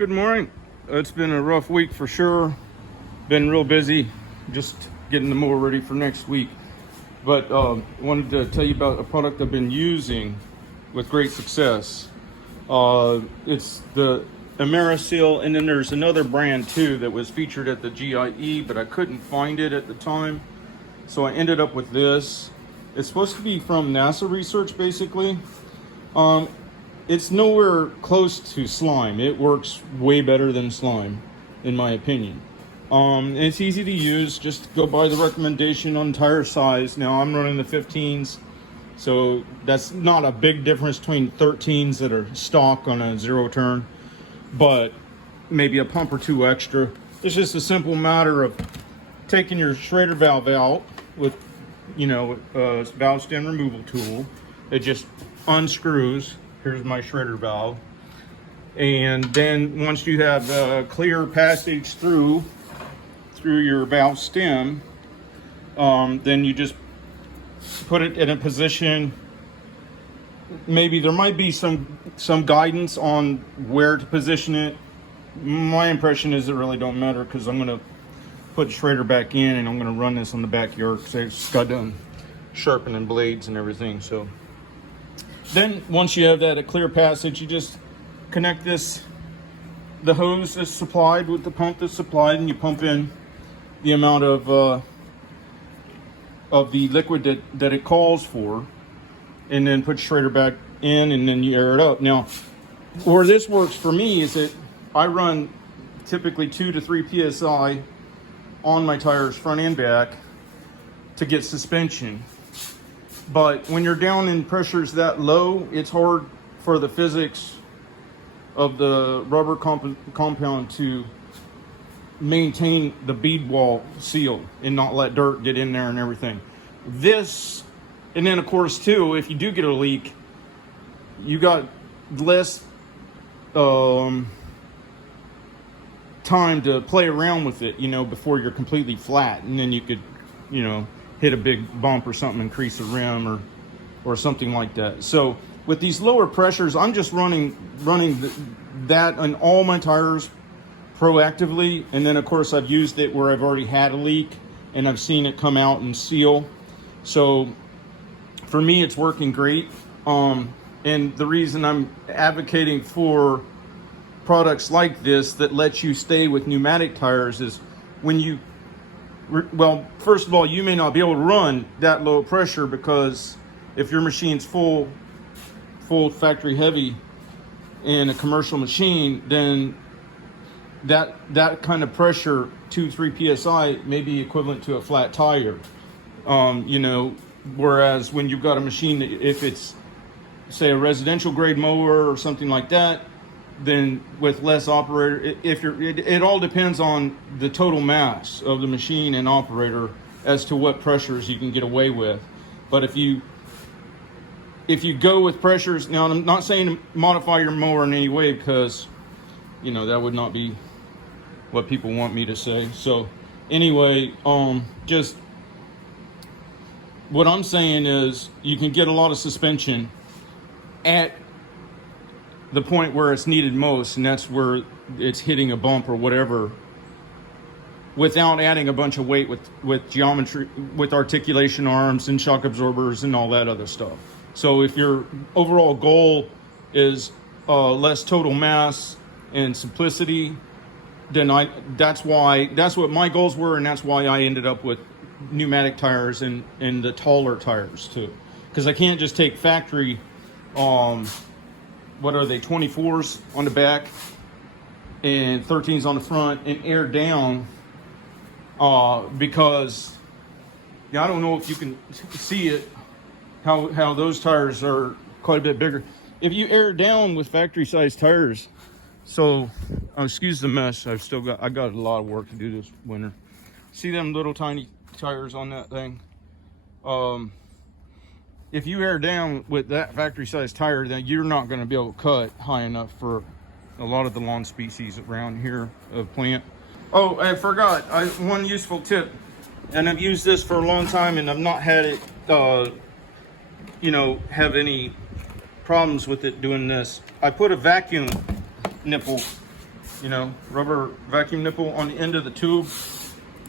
Good morning. It's been a rough week for sure. Been real busy, just getting the mower ready for next week. But wanted to tell you about a product I've been using with great success. It's the Sealant, and then there's another brand too that was featured at the GIE, but I couldn't find it at the time. So I ended up with this. It's supposed to be from NASA research, basically. It's nowhere close to slime. It works way better than slime, in my opinion. It's easy to use. Just go by the recommendation on tire size. Now I'm running the 15s, so that's not a big difference between 13s that are stock on a zero turn, but maybe a pump or two extra. It's just a simple matter of taking your Schrader valve out with, a valve stem removal tool. It just unscrews. Here's my Schrader valve. And then once you have a clear passage through your valve stem, then you just put it in a position. Maybe there might be some guidance on where to position it. My impression is it really don't matter, because I'm going to put the Schrader back in and I'm going to run this on the backyard because I just got done sharpening blades and everything. So then once you have that a clear passage, you just connect the hose that's supplied with the pump that's supplied, and you pump in the amount of the liquid that it calls for, and then put Schrader back in, and then you air it up. Now, where this works for me is that I run typically 2 to 3 psi on my tires front and back to get suspension. But when you're down in pressures that low, it's hard for the physics of the rubber compound to maintain the bead wall seal and not let dirt get in there and everything. This, and then of course too, if you do get a leak, you got less time to play around with it, before you're completely flat, and then you could, hit a big bump or something and crease a rim or something like that. So with these lower pressures, I'm just running that on all my tires proactively. And then of course I've used it where I've already had a leak and I've seen it come out and seal. So for me, it's working great. And the reason I'm advocating for products like this that let you stay with pneumatic tires is first of all, you may not be able to run that low pressure, because if your machine's full factory heavy in a commercial machine, then that kind of pressure, 2-3 psi, may be equivalent to a flat tire. Whereas when you've got a machine, if it's say a residential grade mower or something like that, then with less operator, it all depends on the total mass of the machine and operator as to what pressures you can get away with. But if you go with pressures, now I'm not saying to modify your mower in any way, because that would not be what people want me to say. So anyway, just what I'm saying is you can get a lot of suspension at the point where it's needed most, and that's where it's hitting a bump or whatever, without adding a bunch of weight with geometry, with articulation arms and shock absorbers and all that other stuff. So if your overall goal is less total mass and simplicity, then that's what my goals were, and that's why I ended up with pneumatic tires and the taller tires too, because I can't just take factory what are they, 24s on the back and 13s on the front and air down, because I don't know if you can see it, how those tires are quite a bit bigger. If you air down with factory size tires, so excuse the mess, I got a lot of work to do this winter. See them little tiny tires on that thing? If you air down with that factory size tire, then you're not going to be able to cut high enough for a lot of the lawn species around here of plant. Oh, I forgot, one useful tip, and I've used this for a long time and I've not had it have any problems with it doing this. I put a vacuum nipple you know, rubber vacuum nipple on the end of the tube,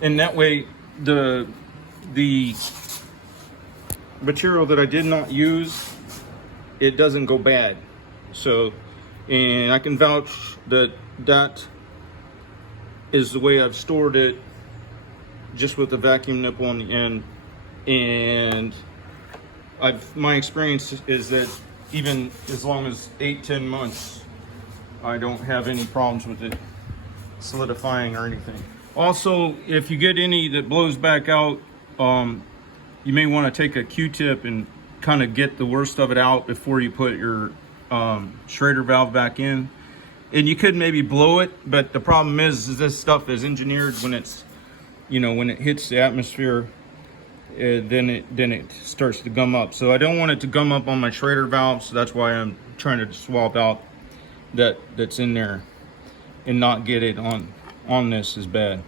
and that way the material that I did not use, it doesn't go bad. So, and I can vouch that that is the way I've stored it, just with the vacuum nipple on the end. And my experience is that even as long as 8-10 months, I don't have any problems with it solidifying or anything. Also, if you get any that blows back out, you may want to take a Q-tip and kind of get the worst of it out before you put your Schrader valve back in. And you could maybe blow it, but the problem is this stuff is engineered when it's, you know, when it hits the atmosphere, then it starts to gum up. So I don't want it to gum up on my Schrader valve, so that's why I'm trying to swap out that's in there and not get it on this as bad.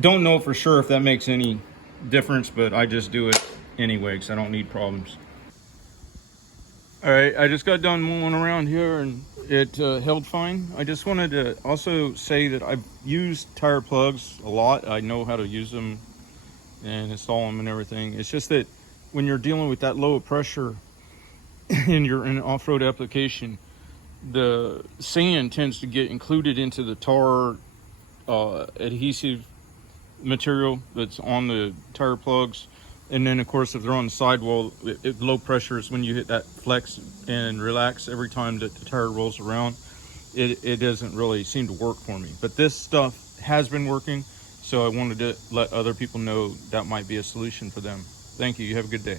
Don't know for sure if that makes any difference, but I just do it anyway because I don't need problems. All right, I just got done mowing around here and it held fine. I just wanted to also say that I've used tire plugs a lot. I know how to use them and install them and everything. It's just that when you're dealing with that low of pressure and you're in an off-road application, the sand tends to get included into the tar adhesive material that's on the tire plugs. And then of course, if they're on the sidewall, low pressure is when you hit that flex and relax every time that the tire rolls around. It doesn't really seem to work for me, but this stuff has been working. So I wanted to let other people know that might be a solution for them. Thank you. You have a good day.